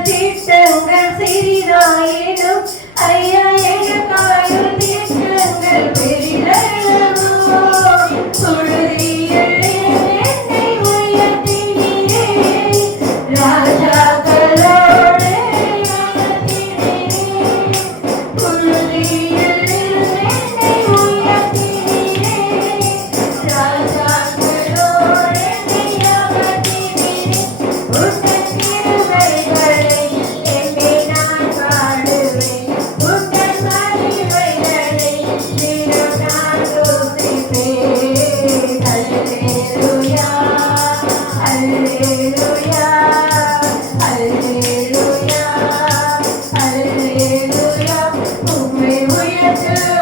திட்டங்கள் சிறிதாயினும் Yeah.